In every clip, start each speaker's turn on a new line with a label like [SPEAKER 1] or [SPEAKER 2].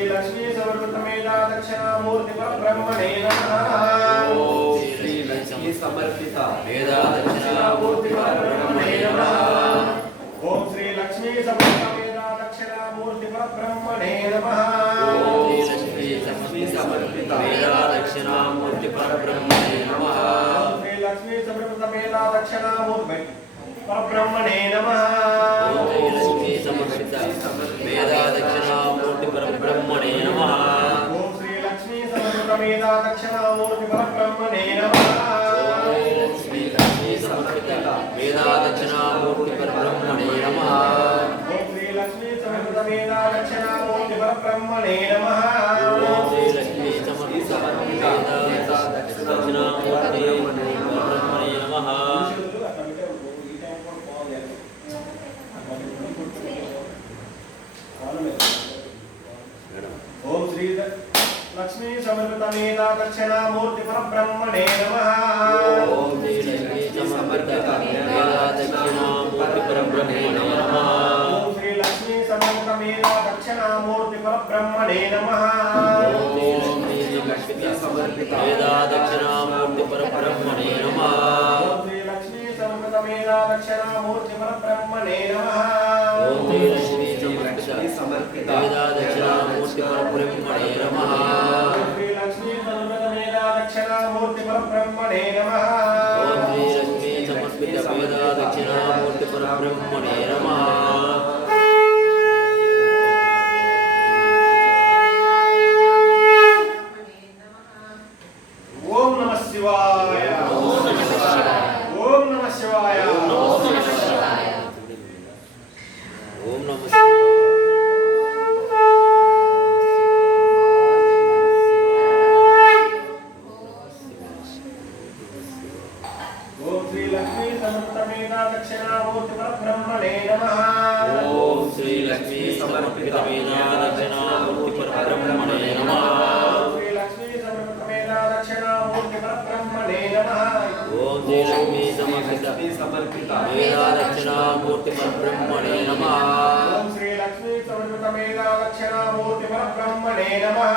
[SPEAKER 1] లక్ష్మీ సమర్పితమేదా దక్షిణామూర్తి పరబ్రహ్మణే నమః
[SPEAKER 2] ఓం శ్రీ లక్ష్మీ సమర్పిత వేదా
[SPEAKER 1] దక్షిణామూర్తి పరబ్రహ్మణే నమః. ఓం శ్రీ లక్ష్మీ సమర్పితమేదా దక్షిణామూర్తి పరబ్రహ్మణే నమః.
[SPEAKER 2] ఓం శ్రీ లక్ష్మీ సమర్పిత వేదా దక్షిణామూర్తి పరబ్రహ్మణే నమః.
[SPEAKER 1] ఓం శ్రీ లక్ష్మీ సమర్పితమేదా దక్షిణామూర్తి పరబ్రహ్మణే నమః.
[SPEAKER 2] ఓం శ్రీ లక్ష్మీ సమర్పిత వేదా
[SPEAKER 1] సమర్పితమేదా దక్షిణామూర్తి పరబ్రహ్మణే నమః.
[SPEAKER 2] ఓం శ్రీ లక్ష్మీ సమర్పిత వేదా దక్షిణామూర్తి పరబ్రహ్మణే నమః
[SPEAKER 1] ఓం శ్రీ లక్ష్మీ సమర్పితమేదా దక్షిణామూర్తి పరబ్రహ్మణే నమః
[SPEAKER 2] ఓం శ్రీ లక్ష్మీ సమర్పిత వేదా దక్షిణామూర్తి పరబ్రహ్మణే నమః
[SPEAKER 1] ఓం శ్రీ లక్ష్మీ సమర్పితమేద దక్షిణామూర్తి పరబ్రహ్మణే నమః.
[SPEAKER 2] ఓం శ్రీ లక్ష్మీ సమర్పిత వేదా దక్షిణామూర్తి పరబ్రహ్మణే నమః.
[SPEAKER 1] ఓం శ్రీ లక్ష్మీ సమర్పితమేద దక్షిణామూర్తి పరబ్రహ్మణే నమః
[SPEAKER 2] ఓం శ్రీ లక్ష్మీ సమర్పిత వేదా దక్షిణామూర్తి పరబ్రహ్మణే నమః
[SPEAKER 1] ఓం శ్రీ లక్ష్మీ సమర్పితమేద దక్షిణామూర్తి పరబ్రహ్మణే నమః
[SPEAKER 2] ఓం శ్రీ లక్ష్మీ సమర్పిత వేదా దక్షిణామూర్తి పరబ్రహ్మణే నమః
[SPEAKER 1] ఓం శ్రీ లక్ష్మీ సమర్పితమేద దక్షిణామూర్తి పరబ్రహ్మణే నమః
[SPEAKER 2] ఓం శ్రీ లక్ష్మీ సమర్పిత వేదా దక్షిణామూర్తి పరబ్రహ్మణే నమః
[SPEAKER 1] ఓం నమ శివాయ ఓం నమ శివాయ
[SPEAKER 2] ఓం నమః
[SPEAKER 1] ఓం శ్రీ లక్ష్మీ సమర్పితమేద దక్షిణామూర్తి పరబ్రహ్మణే నమః
[SPEAKER 2] ఓం శ్రీ లక్ష్మీ సమర్పిత దక్షిణామూర్తి పరబ్రహ్మణే నమః
[SPEAKER 1] ఓం శ్రీ లక్ష్మీ సమర్పితమేనా దక్షిణామూర్తి పరబ్రహ్మణే నమః
[SPEAKER 2] ఓం శ్రీ లక్ష్మీ సమర్పిత దక్షిణామూర్తి పరబ్రహ్మణే నమః
[SPEAKER 1] ఓం శ్రీ లక్ష్మీ సమర్పితమేద దక్షిణామూర్తి పరబ్రహ్మణే నమః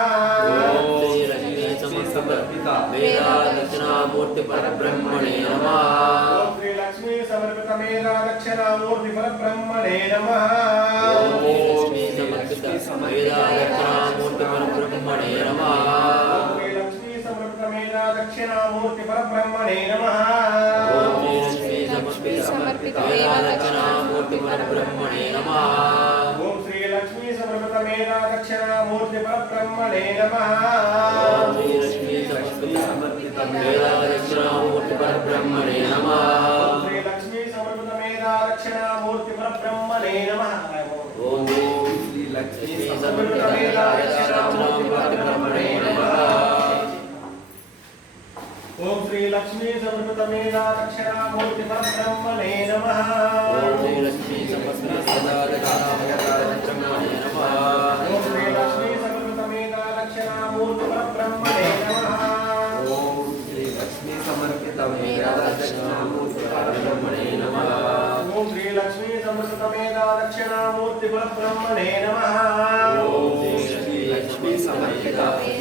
[SPEAKER 2] ఓం శ్రీ లక్ష్మీ సమర్పిత దక్షిణామూర్తి పరబ్రహ్మణే నమః
[SPEAKER 1] సమర్పితమేద దక్షిణామూర్తి పరబ్రహ్మణే నమః
[SPEAKER 2] ఓం శ్రీ లక్ష్మీ సమర్పిత వేదా దక్షిణామూర్తి పరబ్రహ్మణే నమః.
[SPEAKER 1] ఓం శ్రీ లక్ష్మీ సమర్పితమేద దక్షిణామూర్తి పరబ్రహ్మణే
[SPEAKER 2] పరబ్రహ్మణే నమః
[SPEAKER 1] ఓం శ్రీ లక్ష్మీ
[SPEAKER 2] సమర్పిత వేదా దక్షిణామూర్తి పరబ్రహ్మణే నమః
[SPEAKER 1] ఓం శ్రీ లక్ష్మీ సమర్పితమేద దక్షిణామూర్తి పరబ్రహ్మణే నమః
[SPEAKER 2] ఓం శ్రీ లక్ష్మీ సమర్పిత వేదా దక్షిణామూర్తి పరబ్రహ్మణే నమః
[SPEAKER 1] ఓం శ్రీ లక్ష్మీ సమర్పితమేద దక్షిణామూర్తి పరబ్రహ్మణే నమః
[SPEAKER 2] ఓం శ్రీ లక్ష్మీ సమర్పిత వేదా దక్షిణామూర్తి పరబ్రహ్మణే నమః
[SPEAKER 1] ఓం శ్రీ లక్ష్మీ సమర్పితమేద